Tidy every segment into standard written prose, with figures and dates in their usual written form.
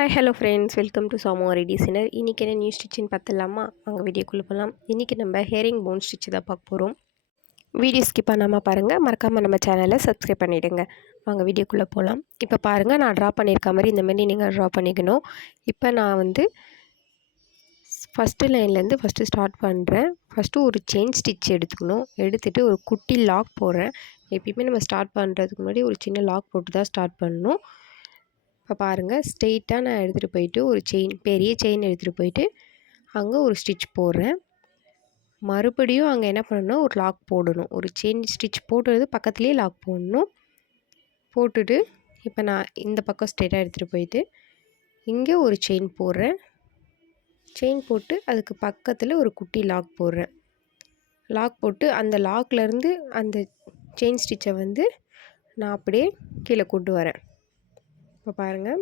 Hi hello ஃப்ரெண்ட்ஸ், welcome to சாமோரி designer. இன்றைக்கி என்ன நியூ ஸ்டிச்சுன்னு பார்த்துலாமா? வாங்க வீடியோக்குள்ளே போகலாம். இன்றைக்கி நம்ம ஹேரிங் போன் ஸ்டிச்சு தான் பார்க்க போகிறோம். வீடியோ ஸ்கிப் பண்ணாமல் பாருங்கள், மறக்காமல் நம்ம சேனலை சப்ஸ்கிரைப் பண்ணிவிடுங்க. வாங்க வீடியோக்குள்ளே போகலாம். இப்போ பாருங்கள், நான் ட்ரா பண்ணியிருக்க மாதிரி இந்த மாதிரி நீங்கள் ட்ரா பண்ணிக்கணும். இப்போ நான் வந்து ஃபஸ்ட்டு லைன்லேருந்து ஃபஸ்ட்டு ஸ்டார்ட் பண்ணுறேன். ஃபஸ்ட்டு ஒரு செயின் ஸ்டிச் எடுத்துக்கணும். எடுத்துகிட்டு ஒரு குட்டி லாக் போடுறேன். எப்பயுமே நம்ம ஸ்டார்ட் பண்ணுறதுக்கு முன்னாடி ஒரு சின்ன லாக் போட்டு தான் ஸ்டார்ட் பண்ணணும். இப்போ பாருங்கள், ஸ்ட்ரெயிட்டாக நான் எடுத்துகிட்டு போயிட்டு ஒரு பெரிய செயின் எடுத்துகிட்டு போயிட்டு அங்கே ஒரு ஸ்டிச் போடுறேன். மறுபடியும் அங்கே என்ன பண்ணணும், ஒரு லாக் போடணும். ஒரு செயின் ஸ்டிச் போடுறது பக்கத்துலேயே லாக் போடணும். போட்டுட்டு இப்போ நான் இந்த பக்கம் ஸ்ட்ரெயிட்டாக எடுத்துகிட்டு போயிட்டு இங்கே ஒரு செயின் போடுறேன். செயின் போட்டு அதுக்கு பக்கத்தில் ஒரு குட்டி லாக் போடுறேன். லாக் போட்டு அந்த லாக்லேருந்து அந்த செயின் ஸ்டிச்சை வந்து நான் அப்படியே கீழே கொண்டு வரேன். இப்போ பாருங்கள்,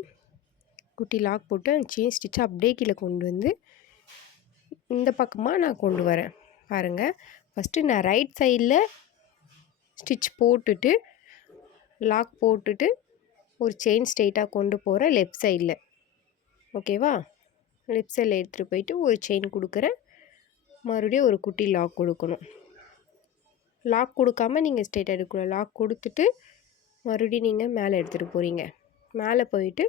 குட்டி லாக் போட்டு அந்த செயின் ஸ்டிச்சை அப்படியே கீழே கொண்டு வந்து இந்த பக்கமாக நான் கொண்டு வரேன். பாருங்கள், ஃபஸ்ட்டு நான் ரைட் சைடில் ஸ்டிச் போட்டுட்டு லாக் போட்டுட்டு ஒரு செயின் ஸ்ட்ரெயிட்டாக கொண்டு போகிறேன் லெஃப்ட் சைடில். ஓகேவா? லெஃப்ட் சைடில் எடுத்துகிட்டு போயிட்டு ஒரு செயின் கொடுக்குறேன். மறுபடியும் ஒரு குட்டி லாக் கொடுக்கணும். லாக் கொடுக்காமல் நீங்கள் ஸ்ட்ரெயிட்டாக எடுக்கணும். லாக் கொடுத்துட்டு மறுபடியும் நீங்கள் மேலே எடுத்துகிட்டு போகிறீங்க. மேலே போயிட்டு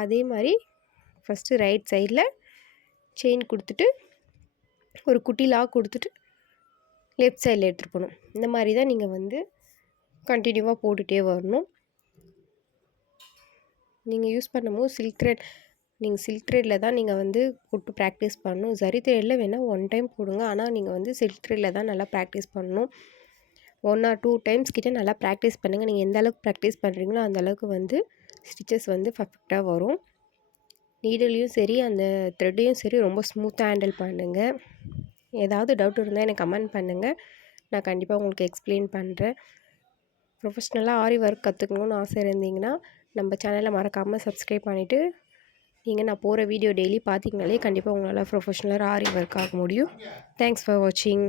அதே மாதிரி ஃபஸ்ட்டு ரைட் சைடில் செயின் கொடுத்துட்டு ஒரு குட்டி லாக் கொடுத்துட்டு லெஃப்ட் சைடில் எடுத்துகிட்டு போகணும். இந்த மாதிரி தான் நீங்கள் வந்து கண்டினியூவாக போட்டுகிட்டே வரணும். நீங்கள் யூஸ் பண்ணும்போது சில்க் த்ரெட்டில் தான் நீங்கள் வந்து போட்டு ப்ராக்டிஸ் பண்ணணும். ஜரி த்ரெட்டில் வேணால் 1 டைம் போடுங்க. ஆனால் நீங்கள் வந்து சில்க் த்ரெட்டில் தான் நல்லா ப்ராக்டிஸ் பண்ணணும். 1 or 2 டைம்ஸ் கிட்டே நல்லா ப்ராக்டிஸ் பண்ணுங்கள். நீங்கள் எந்த அளவுக்கு ப்ராக்டிஸ் பண்ணுறீங்களோ அந்த அளவுக்கு வந்து ஸ்டிச்சஸ் வந்து பர்ஃபெக்டாக வரும். நீடிலையும் சரி அந்த த்ரெட்டையும் சரி ரொம்ப ஸ்மூத்தாக ஹேண்டில் பண்ணுங்கள். ஏதாவது டவுட் இருந்தால் எனக்கு கமெண்ட் பண்ணுங்கள். நான் கண்டிப்பாக உங்களுக்கு எக்ஸ்பிளைன் பண்ணுறேன். ப்ரொஃபஷ்னலாக ஆரி ஒர்க் கற்றுக்கணுன்னு ஆசை இருந்தீங்கன்னா நம்ம சேனலை மறக்காமல் சப்ஸ்கிரைப் பண்ணிவிட்டு நீங்கள் நான் போகிற வீடியோ டெய்லி பார்த்தீங்கனாலே கண்டிப்பாக உங்களால் ப்ரொஃபஷ்னலாக ஆரி ஒர்க் ஆக முடியும். தேங்க்ஸ் ஃபார் வாட்சிங்.